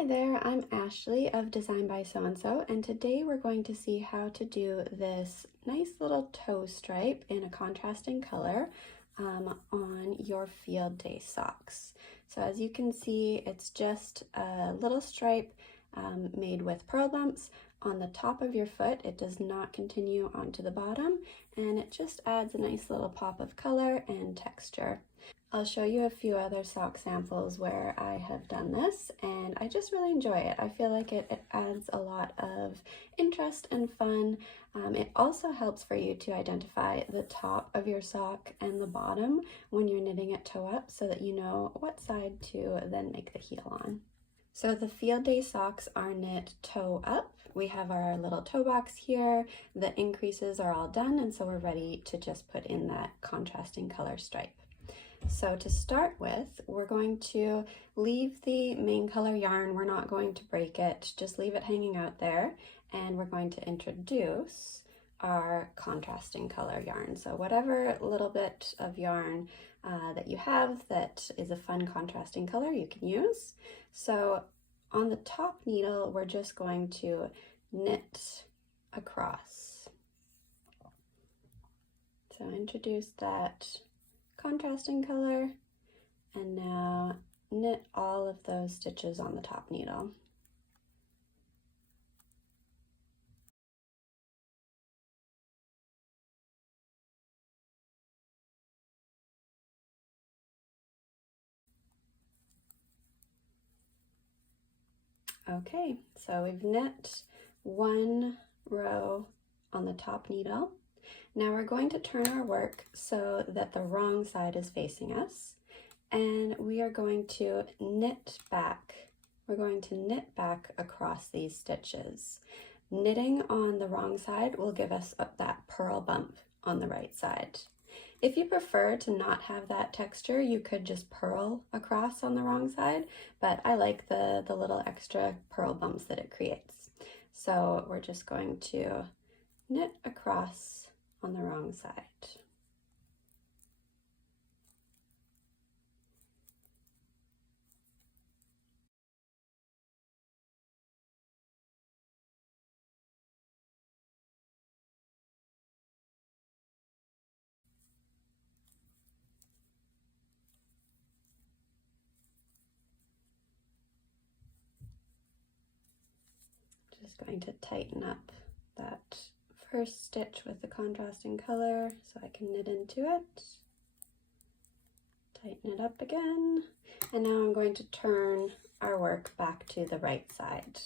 Hi there, I'm Ashley of Design by So and So, and today we're going to see how to do this nice little toe stripe in a contrasting color on your field day socks. So as you can see, it's just a little stripe made with pearl bumps on the top of your foot. It does not continue onto the bottom, and it just adds a nice little pop of color and texture. I'll show you a few other sock samples where I have done this, and I just really enjoy it. I feel like it adds a lot of interest and fun. It also helps for you to identify the top of your sock and the bottom when you're knitting it toe up so that you know what side to then make the heel on. So the field day socks are knit toe up. We have our little toe box here. The increases are all done, and so we're ready to just put in that contrasting color stripe. So to start with, we're going to leave the main color yarn. We're not going to break it, just leave it hanging out there. And we're going to introduce our contrasting color yarn. So whatever little bit of yarn that you have that is a fun contrasting color, you can use. So on the top needle, we're just going to knit across. So introduce that contrasting color, and now knit all of those stitches on the top needle. Okay, so we've knit one row on the top needle. Now we're going to turn our work so that the wrong side is facing us, and we are going to knit back. We're going to knit back across these stitches. Knitting on the wrong side will give us that pearl bump on the right side. If you prefer to not have that texture, you could just purl across on the wrong side, but I like the little extra pearl bumps that it creates. So we're just going to knit across on the wrong side. Just going to tighten up that first stitch with the contrasting color so I can knit into it. Tighten it up again, and now I'm going to turn our work back to the right side.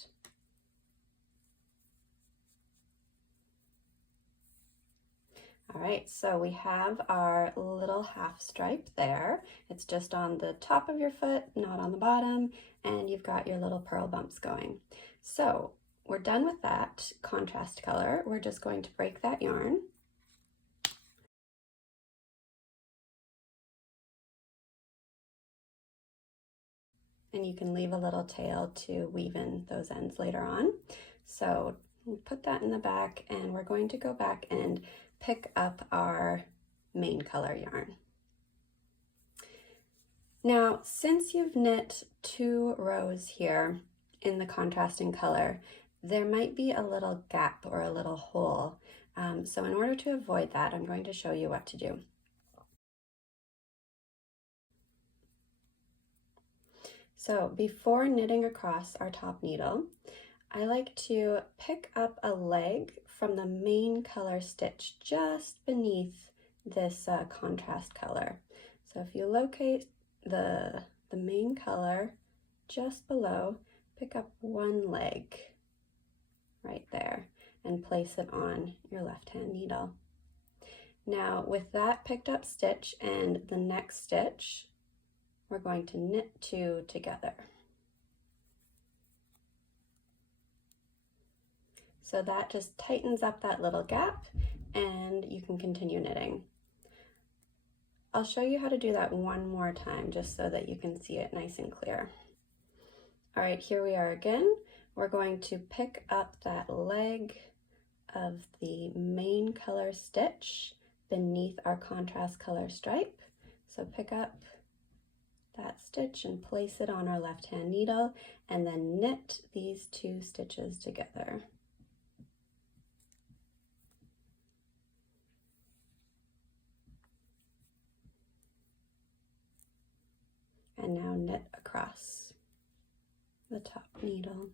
All right, so we have our little half stripe there. It's just on the top of your foot, not on the bottom, and you've got your little pearl bumps going. So we're done with that contrast color. We're just going to break that yarn. And you can leave a little tail to weave in those ends later on. So we'll put that in the back, and we're going to go back and pick up our main color yarn. Now, since you've knit 2 rows here in the contrasting color, there might be a little gap or a little hole. So in order to avoid that, I'm going to show you what to do. So before knitting across our top needle, I like to pick up a leg from the main color stitch just beneath this contrast color. So if you locate the main color just below, pick up one leg right there and place it on your left-hand needle. Now with that picked up stitch and the next stitch, we're going to knit 2 together. So that just tightens up that little gap, and you can continue knitting. I'll show you how to do that one more time just so that you can see it nice and clear. All right, here we are again. We're going to pick up that leg of the main color stitch beneath our contrast color stripe. So pick up that stitch and place it on our left hand needle, and then knit these 2 stitches together. And now knit across the top needle.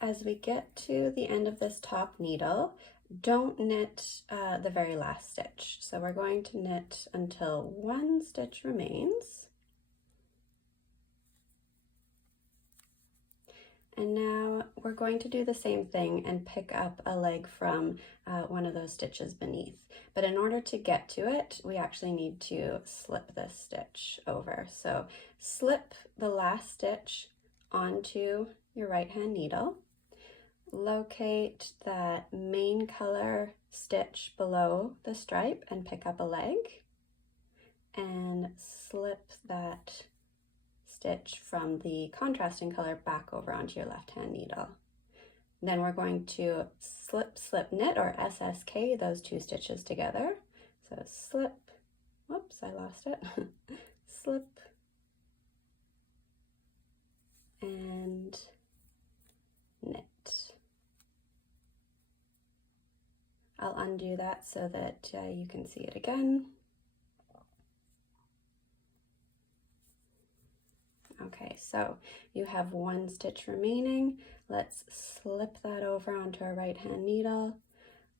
As we get to the end of this top needle, don't knit the very last stitch. So we're going to knit until 1 stitch remains. And now we're going to do the same thing and pick up a leg from one of those stitches beneath. But in order to get to it, we actually need to slip this stitch over. So slip the last stitch onto your right hand needle. Locate that main color stitch below the stripe and pick up a leg. And slip that stitch from the contrasting color back over onto your left hand needle. Then we're going to slip, slip, knit, or SSK, those 2 stitches together. So slip, whoops, I lost it, slip, and knit. I'll undo that so that you can see it again. Okay, so you have 1 stitch remaining. Let's slip that over onto our right hand needle,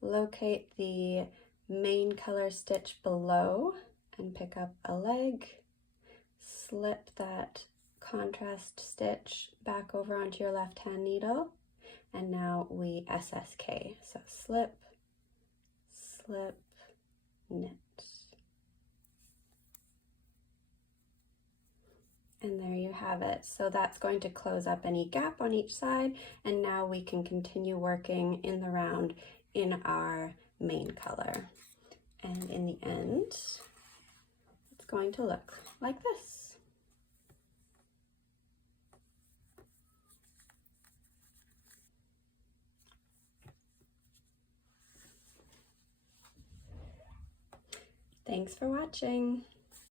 locate the main color stitch below and pick up a leg, slip that contrast stitch back over onto your left hand needle, and now we SSK. So slip, slip, knit. And there you have it. So that's going to close up any gap on each side, and now we can continue working in the round in our main color. And in the end, it's going to look like this. Thanks for watching.